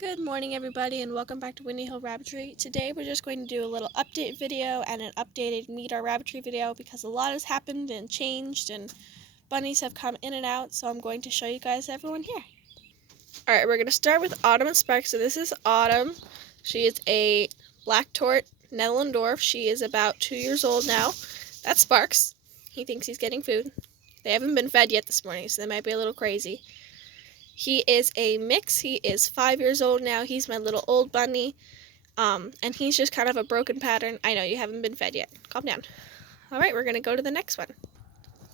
Good morning everybody and welcome back to Windy Hill Rabbitry. Today we're just going to do a little update video and an updated Meet Our Rabbitry video because a lot has happened and changed and bunnies have come in and out, so I'm going to show you guys everyone here. Alright, we're going to start with Autumn and Spark. So this is Autumn. She is a black tort Netherlandorf. She is about 2 years old now. That's Sparks. He thinks he's getting food. They haven't been fed yet this morning, so they might be a little crazy. He is a mix. He is 5 years old now. He's my little old bunny. And he's just kind of a broken pattern. I know, you haven't been fed yet. Calm down. Alright, we're going to go to the next one.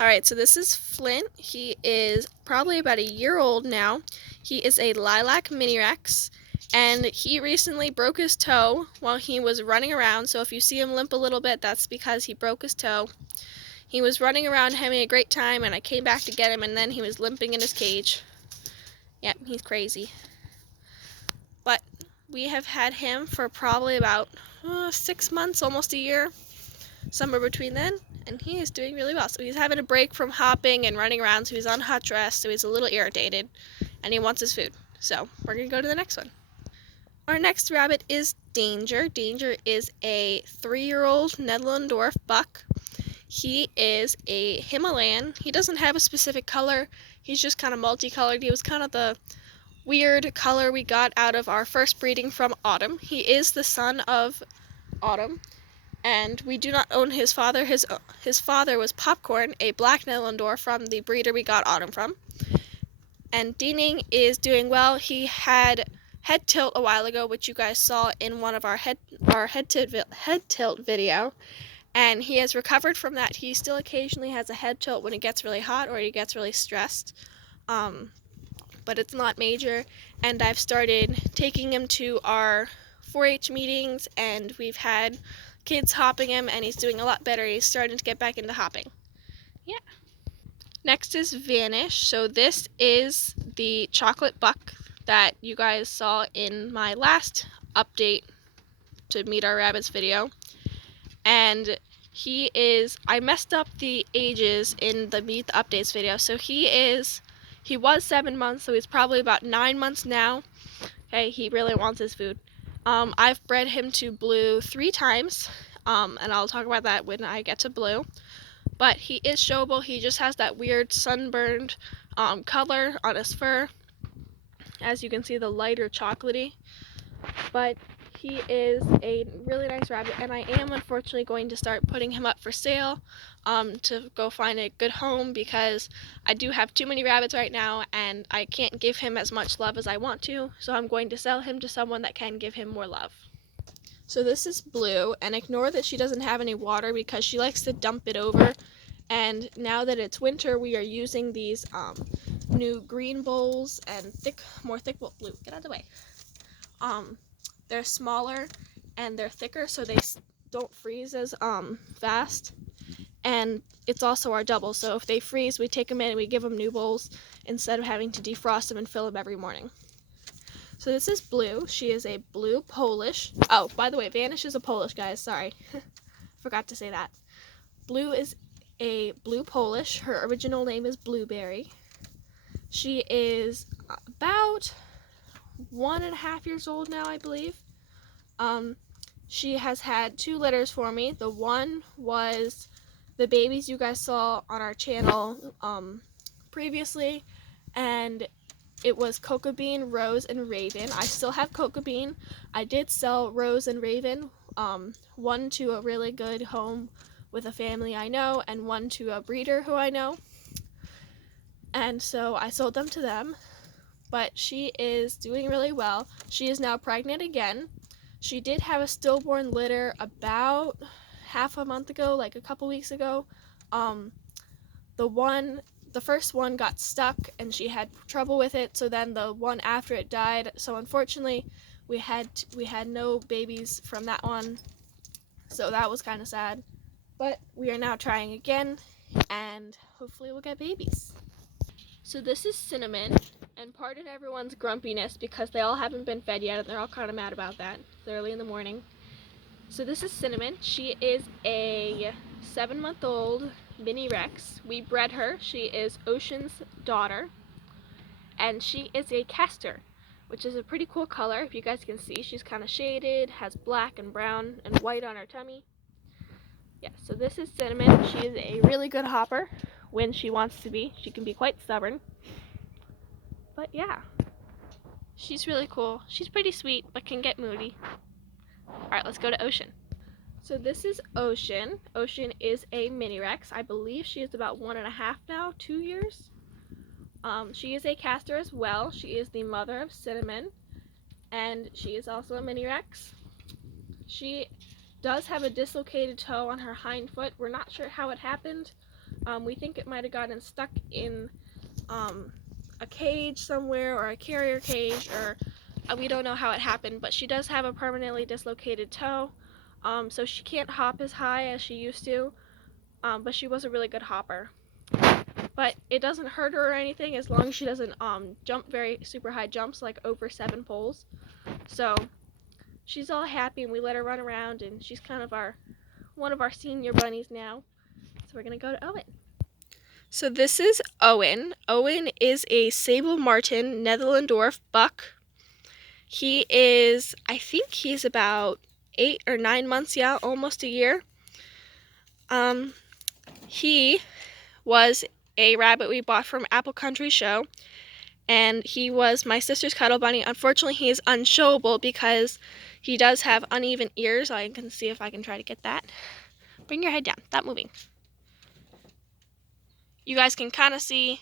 Alright, so this is Flint. He is probably about a year old now. He is a lilac mini Rex. And he recently broke his toe while he was running around. So if you see him limp a little bit, that's because he broke his toe. He was running around having a great time, and I came back to get him, and then he was limping in his cage. Yep, he's crazy. But we have had him for probably about 6 months, almost a year, somewhere between then, and he is doing really well. So he's having a break from hopping and running around, so he's on hot dress, so he's a little irritated, and he wants his food. So we're going to go to the next one. Our next rabbit is Danger. Danger is a 3-year-old Netherlandorf buck. He is a Himalayan. He doesn't have a specific color. He's just kind of multicolored. He was kind of the weird color we got out of our first breeding from Autumn. He is the son of Autumn, and we do not own his father. His father was Popcorn, a black Netherlandorf from the breeder we got Autumn from. And Deaning is doing well. He had head tilt a while ago, which you guys saw in one of our head tilt video, and he has recovered from that. He still occasionally has a head tilt when it gets really hot or he gets really stressed. But it's not major, and I've started taking him to our 4-H meetings, and we've had kids hopping him, and he's doing a lot better. He's starting to get back into hopping. Yeah. Next is Vanish. So this is the chocolate buck that you guys saw in my last update to Meet Our Rabbits video. And I messed up the ages in the Meet the Updates video, so he was 7 months, so he's probably about 9 months now. Okay, he really wants his food. I've bred him to Blue 3 times, and I'll talk about that when I get to Blue. But he is showable. He just has that weird sunburned color on his fur. As you can see, the lighter chocolatey. But he is a really nice rabbit, and I am unfortunately going to start putting him up for sale to go find a good home, because I do have too many rabbits right now and I can't give him as much love as I want to, so I'm going to sell him to someone that can give him more love. So this is Blue, and ignore that she doesn't have any water because she likes to dump it over, and now that it's winter we are using these new green bowls and more thick bowl. Blue, get out of the way. They're smaller and they're thicker, so they don't freeze as fast. And it's also our double, so if they freeze, we take them in and we give them new bowls instead of having to defrost them and fill them every morning. So this is Blue. She is a blue Polish. Oh, by the way, Vanish is a Polish, guys. Sorry. Forgot to say that. Blue is a blue Polish. Her original name is Blueberry. She is about 1.5 years old now, I believe. She has had 2 litters for me. The one was the babies you guys saw on our channel previously, and it was Cocoa Bean, Rose, and Raven. I still have Cocoa Bean. I did sell Rose and Raven, one to a really good home with a family I know, and one to a breeder who I know. And so I sold them to them. But she is doing really well. She is now pregnant again. She did have a stillborn litter about half a month ago, like a couple weeks ago. The first one got stuck and she had trouble with it, so then the one after it died. So unfortunately, we had no babies from that one. So that was kind of sad. But we are now trying again, and hopefully we'll get babies. So this is Cinnamon, and pardon everyone's grumpiness because they all haven't been fed yet and they're all kind of mad about that. It's early in the morning. So this is Cinnamon. She is a 7-month-old mini Rex. We bred her. She is Ocean's daughter, and she is a caster. which is a pretty cool color. If you guys can see, she's kind of shaded, has black and brown and white on her tummy. Yeah, so this is Cinnamon. She is a really good hopper when she wants to be. She can be quite stubborn. But yeah, she's really cool. She's pretty sweet, but can get moody. Alright, let's go to Ocean. So this is Ocean. Ocean is a mini Rex. I believe she is about 1.5 now, 2 years. She is a caster as well. She is the mother of Cinnamon, and she is also a mini Rex. She does have a dislocated toe on her hind foot. We're not sure how it happened. We think it might have gotten stuck in a cage somewhere, or a carrier cage, or we don't know how it happened, but she does have a permanently dislocated toe, so she can't hop as high as she used to, but she was a really good hopper. But it doesn't hurt her or anything as long as she doesn't jump very super high jumps, like over 7 poles. So she's all happy, and we let her run around, and she's kind of one of our senior bunnies now. So we're gonna go to Owen. So this is Owen. Owen is a Sable Martin Netherlanddorf buck. He is, I think he's about 8 or 9 months, yeah, almost a year. He was a rabbit we bought from Apple Country Show, and he was my sister's cuddle bunny. Unfortunately, he is unshowable because he does have uneven ears. I can see if I can try to get that. Bring your head down. Stop moving. You guys can kind of see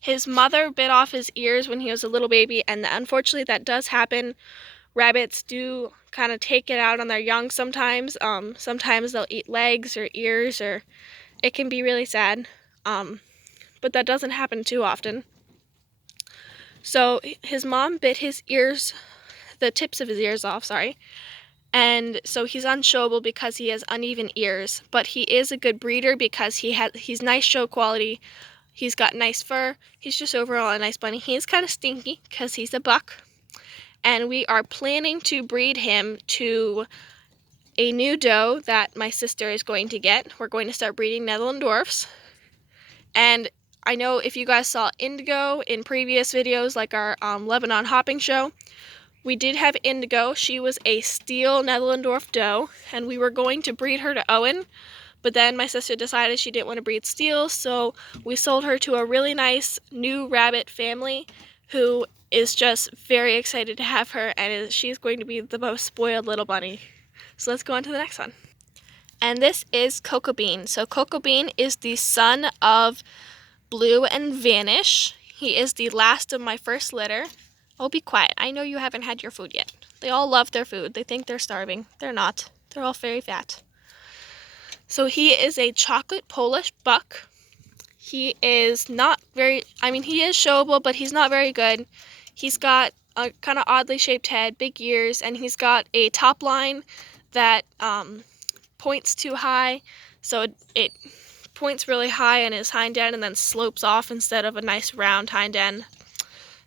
his mother bit off his ears when he was a little baby, and unfortunately that does happen. Rabbits do kind of take it out on their young sometimes. Sometimes they'll eat legs or ears, or it can be really sad. But that doesn't happen too often. So his mom bit his ears, the tips of his ears off, sorry. And so he's unshowable because he has uneven ears. But he is a good breeder because he's nice show quality. He's got nice fur. He's just overall a nice bunny. He is kind of stinky because he's a buck. And we are planning to breed him to a new doe that my sister is going to get. We're going to start breeding Netherlanddorfs. And I know if you guys saw Indigo in previous videos, like our Lebanon hopping show, we did have Indigo. She was a steel Netherlanddorf doe, and we were going to breed her to Owen, but then my sister decided she didn't want to breed steels, so we sold her to a really nice new rabbit family who is just very excited to have her, and she's going to be the most spoiled little bunny. So let's go on to the next one. And this is Cocoa Bean. So Cocoa Bean is the son of Blue and Vanish. He is the last of my first litter. Oh, be quiet. I know you haven't had your food yet. They all love their food. They think they're starving. They're not. They're all very fat. So he is a chocolate Polish buck. He is not very, he is showable, but he's not very good. He's got a kind of oddly shaped head, big ears, and he's got a top line that points too high. So it points really high on his hind end and then slopes off instead of a nice round hind end.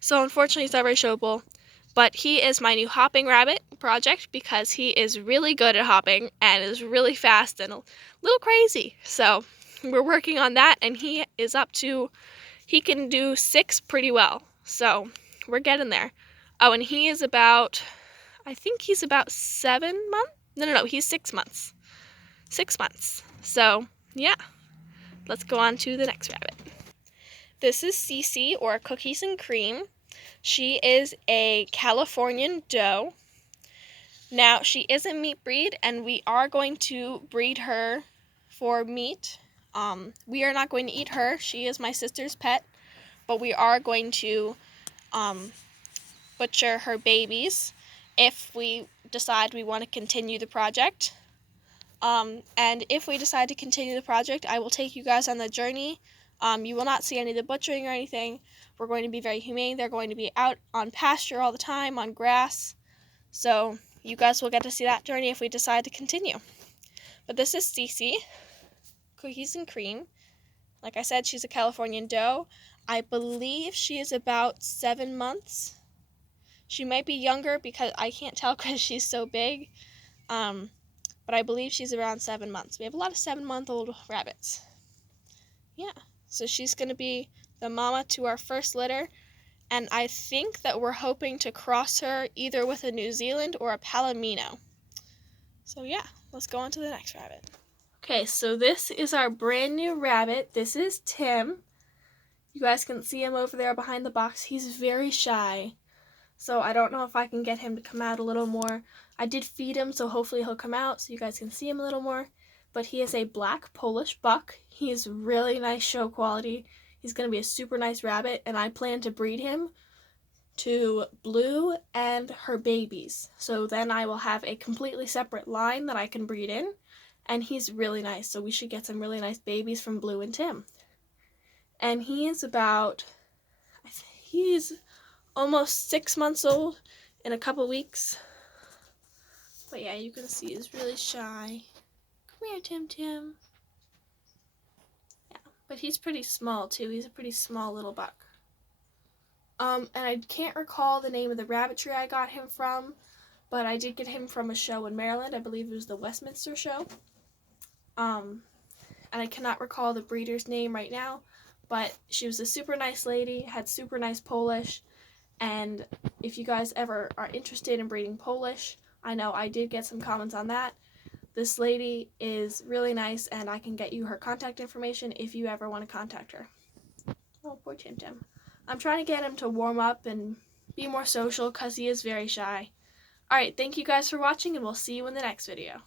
So unfortunately he's not very showable, but he is my new hopping rabbit project because he is really good at hopping and is really fast and a little crazy. So we're working on that, and he can do 6 pretty well. So we're getting there. Oh, and he is I think he's about 7 months? No, he's 6 months. 6 months. So yeah, let's go on to the next rabbit. This is Cece, or Cookies and Cream. She is a Californian doe. Now, she is a meat breed, and we are going to breed her for meat. We are not going to eat her. She is my sister's pet, but we are going to butcher her babies if we decide we want to continue the project. And if we decide to continue the project, I will take you guys on the journey. You will not see any of the butchering or anything. We're going to be very humane. They're going to be out on pasture all the time, on grass. So you guys will get to see that journey if we decide to continue. But this is Cece, Cookies and Cream. Like I said, she's a Californian doe. I believe she is about 7 months. She might be younger because I can't tell because she's so big. But I believe she's around 7 months. We have a lot of 7-month-old rabbits. Yeah, so she's going to be the mama to our first litter, and I think that we're hoping to cross her either with a New Zealand or a Palomino. So yeah, let's go on to the next rabbit. Okay, so this is our brand new rabbit. This is Tim. You guys can see him over there behind the box. He's very shy, so I don't know if I can get him to come out a little more. I did feed him, so hopefully he'll come out so you guys can see him a little more. But he is a black Polish buck. He's really nice show quality. He's going to be a super nice rabbit, and I plan to breed him to Blue and her babies. So then I will have a completely separate line that I can breed in, and he's really nice, so we should get some really nice babies from Blue and Tim. And he is he's almost 6 months old in a couple weeks. But yeah, you can see he's really shy. Come here, Tim. Yeah, but he's pretty small too. He's a pretty small little buck. And I can't recall the name of the Rabbitry I got him from, but I did get him from a show in Maryland. I believe it was the Westminster show. And I cannot recall the breeder's name right now, but she was a super nice lady, had super nice Polish, and if you guys ever are interested in breeding Polish, I know I did get some comments on that. This lady is really nice, and I can get you her contact information if you ever want to contact her. Oh, poor Tim. I'm trying to get him to warm up and be more social because he is very shy. Alright, thank you guys for watching, and we'll see you in the next video.